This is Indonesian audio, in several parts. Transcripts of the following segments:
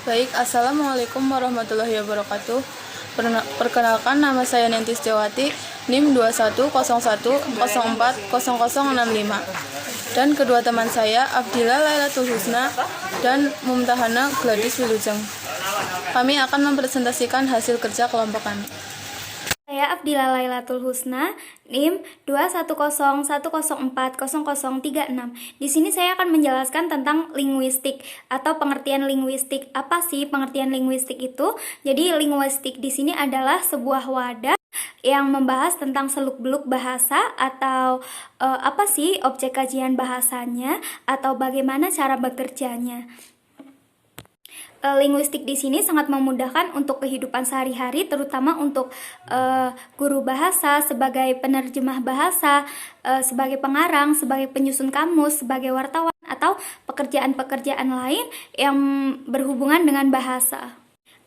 Baik, Assalamualaikum warahmatullahi wabarakatuh. Perkenalkan, nama saya Nenty Setiawati, NIM 2101040065. Dan kedua teman saya, Abdillah Lailatul Husna dan Mumtahana Gladys Wilujeng. Kami akan mempresentasikan hasil kerja kelompok kami. Saya Abdillah Lailatul Husna, NIM 2101040036. Di sini saya akan menjelaskan tentang linguistik atau pengertian linguistik. Apa sih pengertian linguistik itu? Jadi linguistik di sini adalah sebuah wadah yang membahas tentang seluk-beluk bahasa atau apa sih objek kajian bahasanya atau bagaimana cara bekerjanya. Linguistik di sini sangat memudahkan untuk kehidupan sehari-hari, terutama untuk guru bahasa, sebagai penerjemah bahasa, sebagai pengarang, sebagai penyusun kamus, sebagai wartawan, atau pekerjaan-pekerjaan lain yang berhubungan dengan bahasa.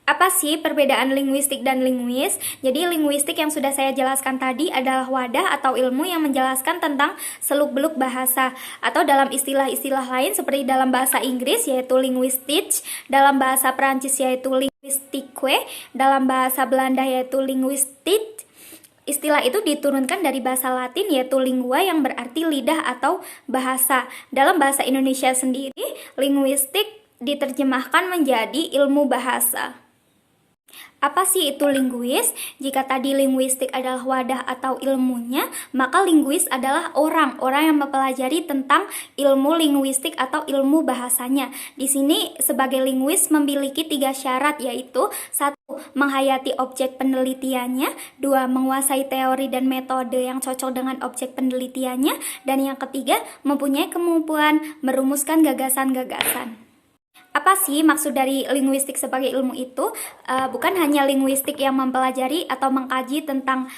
Apa sih perbedaan linguistik dan linguis? Jadi linguistik yang sudah saya jelaskan tadi adalah wadah atau ilmu yang menjelaskan tentang seluk-beluk bahasa, atau dalam istilah-istilah lain seperti dalam bahasa Inggris yaitu linguistic, dalam bahasa Perancis yaitu linguistique, dalam bahasa Belanda yaitu linguistik. Istilah itu diturunkan dari bahasa Latin yaitu lingua yang berarti lidah atau bahasa. Dalam bahasa Indonesia sendiri, linguistik diterjemahkan menjadi ilmu bahasa. Apa sih itu linguis? Jika tadi linguistik adalah wadah atau ilmunya, maka linguis adalah orang yang mempelajari tentang ilmu linguistik atau ilmu bahasanya. Di sini sebagai linguis memiliki 3 syarat, yaitu 1. Menghayati objek penelitiannya, 2. Menguasai teori dan metode yang cocok dengan objek penelitiannya, dan yang ketiga, mempunyai kemampuan merumuskan gagasan-gagasan. Apa sih maksud dari linguistik sebagai ilmu itu? Bukan hanya linguistik yang mempelajari atau mengkaji tentang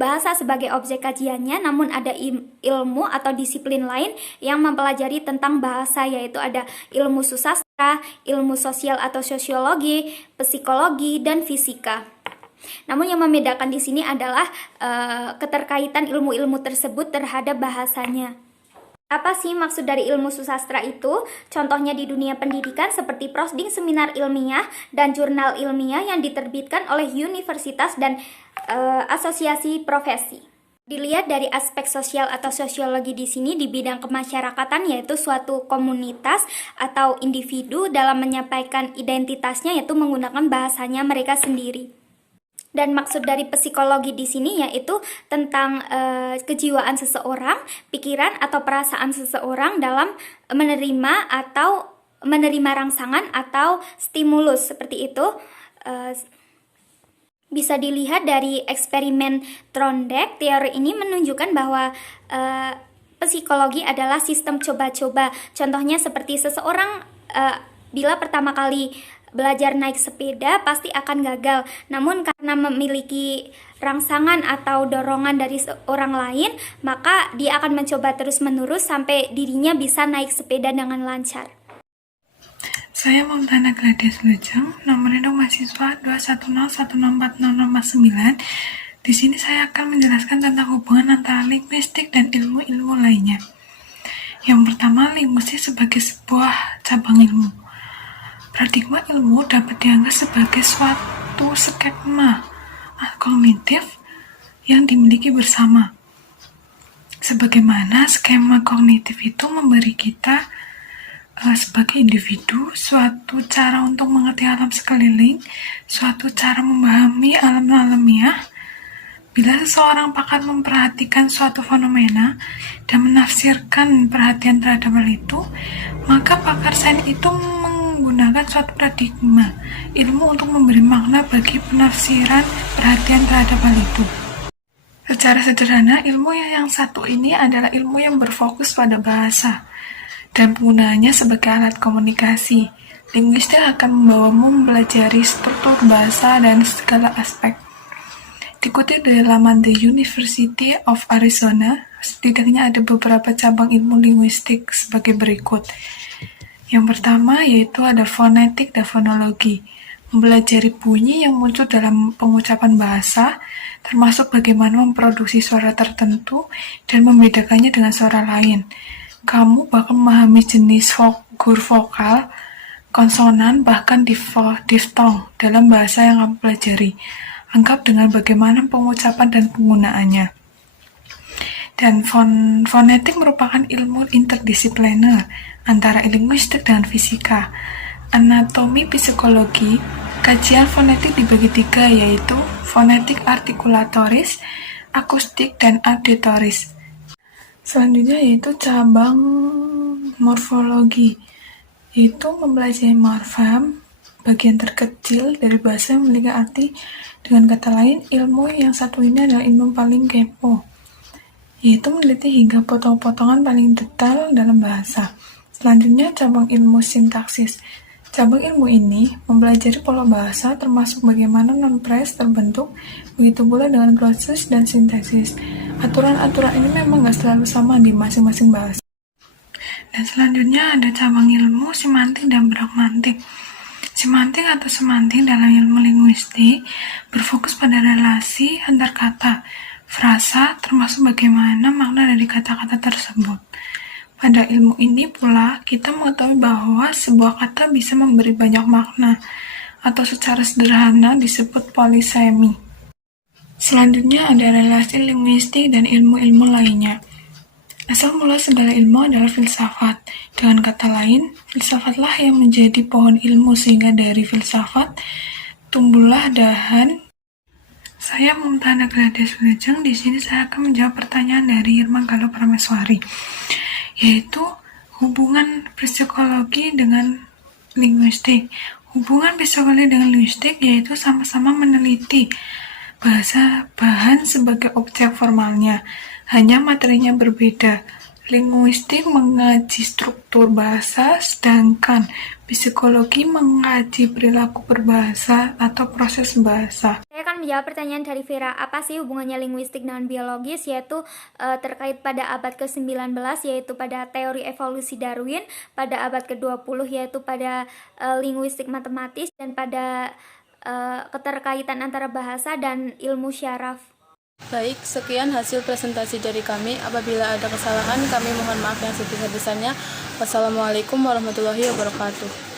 bahasa sebagai objek kajiannya, namun ada ilmu atau disiplin lain yang mempelajari tentang bahasa, yaitu ada ilmu susastra, ilmu sosial atau sosiologi, psikologi, dan fisika. Namun yang membedakan di sini adalah keterkaitan ilmu-ilmu tersebut terhadap bahasanya. Apa sih maksud dari ilmu susastra itu? Contohnya di dunia pendidikan seperti prosding seminar ilmiah dan jurnal ilmiah yang diterbitkan oleh universitas dan asosiasi profesi. Dilihat dari aspek sosial atau sosiologi di sini di bidang kemasyarakatan, yaitu suatu komunitas atau individu dalam menyampaikan identitasnya yaitu menggunakan bahasanya mereka sendiri. Dan maksud dari psikologi di sini yaitu tentang kejiwaan seseorang, pikiran atau perasaan seseorang dalam menerima rangsangan atau stimulus seperti itu. Bisa dilihat dari eksperimen Trondheim. Teori ini menunjukkan bahwa psikologi adalah sistem coba-coba. Contohnya seperti seseorang bila pertama kali belajar naik sepeda pasti akan gagal. Namun karena memiliki rangsangan atau dorongan dari orang lain, maka dia akan mencoba terus-menerus sampai dirinya bisa naik sepeda dengan lancar. Saya Mumtahana Gladys Wilujeng, nomor induk mahasiswa 210164059. Di sini saya akan menjelaskan tentang hubungan antara linguistik dan ilmu-ilmu lainnya. Yang pertama, linguistik sebagai sebuah cabang ilmu. Paradigma ilmu dapat dianggap sebagai suatu skema kognitif yang dimiliki bersama. Sebagaimana skema kognitif itu memberi kita sebagai individu suatu cara untuk mengerti alam sekeliling, suatu cara memahami alam alamiah. Bila seseorang pakar memperhatikan suatu fenomena dan menafsirkan perhatian terhadap hal itu, maka pakar sains itu menggunakan suatu paradigma ilmu untuk memberi makna bagi penafsiran perhatian terhadap hal itu. Secara sederhana, ilmu yang satu ini adalah ilmu yang berfokus pada bahasa dan penggunaannya sebagai alat komunikasi. Linguistik akan membawamu mempelajari struktur bahasa dan segala aspek. Dikutip dari laman The University of Arizona, setidaknya ada beberapa cabang ilmu linguistik sebagai berikut. Yang pertama yaitu ada fonetik dan fonologi, mempelajari bunyi yang muncul dalam pengucapan bahasa, termasuk bagaimana memproduksi suara tertentu dan membedakannya dengan suara lain. Kamu bakal memahami jenis figur vokal, konsonan, bahkan diftong dalam bahasa yang kamu pelajari. Anggap dengan bagaimana pengucapan dan penggunaannya. Dan fonetik merupakan ilmu interdisipliner antara linguistik dan fisika, anatomi, psikologi. Kajian fonetik dibagi 3, yaitu fonetik artikulatoris, akustik, dan auditoris. Selanjutnya yaitu cabang morfologi, yaitu mempelajari morfem, bagian terkecil dari bahasa yang memiliki arti. Dengan kata lain, ilmu yang satu ini adalah ilmu paling kepo, yaitu meneliti hingga potong-potongan paling detail dalam bahasa. Selanjutnya, cabang ilmu sintaksis. Cabang ilmu ini mempelajari pola bahasa, termasuk bagaimana non-phrase terbentuk, begitu pula dengan glossus dan sintaksis. Aturan-aturan ini memang nggak selalu sama di masing-masing bahasa. Dan selanjutnya ada cabang ilmu semantik dan pragmatik. Semantik atau semantik dalam ilmu linguistik berfokus pada relasi antar kata, frasa, termasuk bagaimana makna dari kata-kata tersebut. Pada ilmu ini pula, kita mengetahui bahwa sebuah kata bisa memberi banyak makna, atau secara sederhana disebut polisemi. Selanjutnya ada relasi linguistik dan ilmu-ilmu lainnya. Asal mula segala ilmu adalah filsafat. Dengan kata lain, filsafatlah yang menjadi pohon ilmu, sehingga dari filsafat tumbuhlah dahan. Saya Mumtahana Gladys Wilujeng. Di sini saya akan menjawab pertanyaan dari Irma Galuh Prameswari, yaitu hubungan psikologi dengan linguistik. Hubungan psikologi dengan linguistik yaitu sama-sama meneliti bahasa bahan sebagai objek formalnya, hanya materinya berbeda. Linguistik mengkaji struktur bahasa, sedangkan psikologi mengkaji perilaku berbahasa atau proses bahasa. Saya akan menjawab pertanyaan dari Vera. Apa sih hubungannya linguistik dengan biologis? Yaitu terkait pada abad ke-19, yaitu pada teori evolusi Darwin, pada abad ke-20 yaitu pada linguistik matematis, dan pada keterkaitan antara bahasa dan ilmu syaraf. Baik, sekian hasil presentasi dari kami. Apabila ada kesalahan, kami mohon maaf yang sebesar-besarnya. Wassalamualaikum warahmatullahi wabarakatuh.